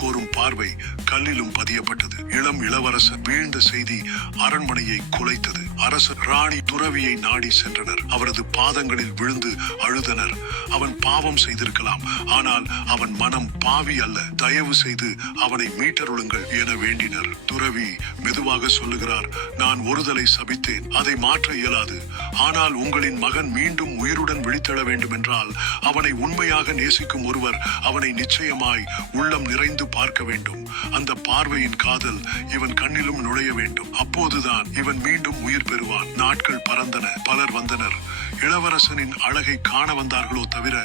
கோரும் பார்வை கல்லிலும் பதியப்பட்டது. இளம் இளவரசர் வீழ்ந்த செய்தி அரண்மனையை குலைத்தது. அரசர் ராணி துறவியை நாடி சென்றனர். அவரது பாதங்களில் விழுந்து அழுதனர். அவன் பாவம் செய்திருக்கலாம், ஆனால் அவன் மனம் பாவி அல்ல. தயவு செய்து அவனை மீட்டருளுங்கள் என வேண்டினர். துறவி மெதுவாக சொல்லுகிறார், நான் ஒருதலை சபித்தேன், அதை மாற்ற இயலாது. ஆனால் உங்களின் மகன் மீண்டும் உயிருடன் விழித்தெழ வேண்டும் என்றால் அவனை உண்மையாக நேசிக்கும் ஒருவர் அவனை நிச்சயமாய் உள்ளம் நிறைந்து பார்க்க வேண்டும். அந்த பார்வையின் காதல் இவன் கண்ணிலும் நுழைய வேண்டும். அப்போதுதான் இவன் மீண்டும் உயிர் பெறுவான். நாட்கள் பறந்தன. பலர் வந்தனர். இளவரசனின் அழகை காண வந்தார்களோ தவிர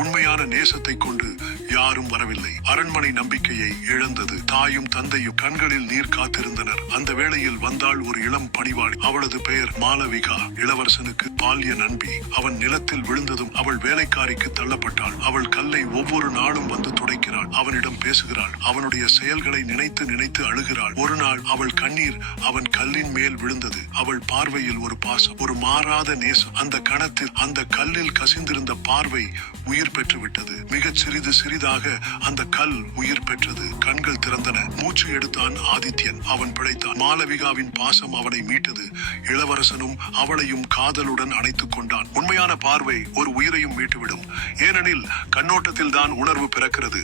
உண்மையான நேசத்தை கொண்டு யாரும் வரவில்லை. அரண்மனை நம்பிக்கையை இழந்தது. தாயும் தந்தையும் கண்களில் நீர் காத்திருந்தனர். அந்த வேளையில் வந்தாள் ஒரு இளம் பணிவாளி. அவளது பெயர் மாளவிகா. இளவரசனுக்கு பால்ய நண்பி. அவன் நிலத்தில் விழுந்ததும் அவள் வேலைக்காரிக்கு தள்ளப்பட்டாள். அவள் கல்லை ஒவ்வொரு நாளும் வந்து துடைக்கிறாள். அவனிடம் பேசுகிறாள். அவனுடைய செயல்களை நினைத்து நினைத்து அழுகிறாள். ஒரு நாள் அவள் கண்ணீர் அவன் கல்லின் மேல் விழுந்தது. அவள் பார்வையில் ஒரு பாசம், ஒரு மாறாத நேசம். அந்த கணத்தில் அந்த கல்லில் கசிந்திருந்த பார்வை உயிர் பெற்று விட்டது. மிகச் சிறிதாக அந்த கல் உயிர் பெற்றது. கண்கள் திறந்தன. மூச்சு எடுத்தான் ஆதித்யன். அவன் பிழைத்தான். மாளவிகாவின் பாசம் அவனை மீட்டது. இளவரசனும் அவளையும் காதலுடன் அணைத்துக் கொண்டான். உண்மையான பார்வை ஒரு உயிரையும் மீட்டுவிடும். ஏனெனில் கண்ணோட்டத்தில் தான் உணர்வு பிறக்கிறது.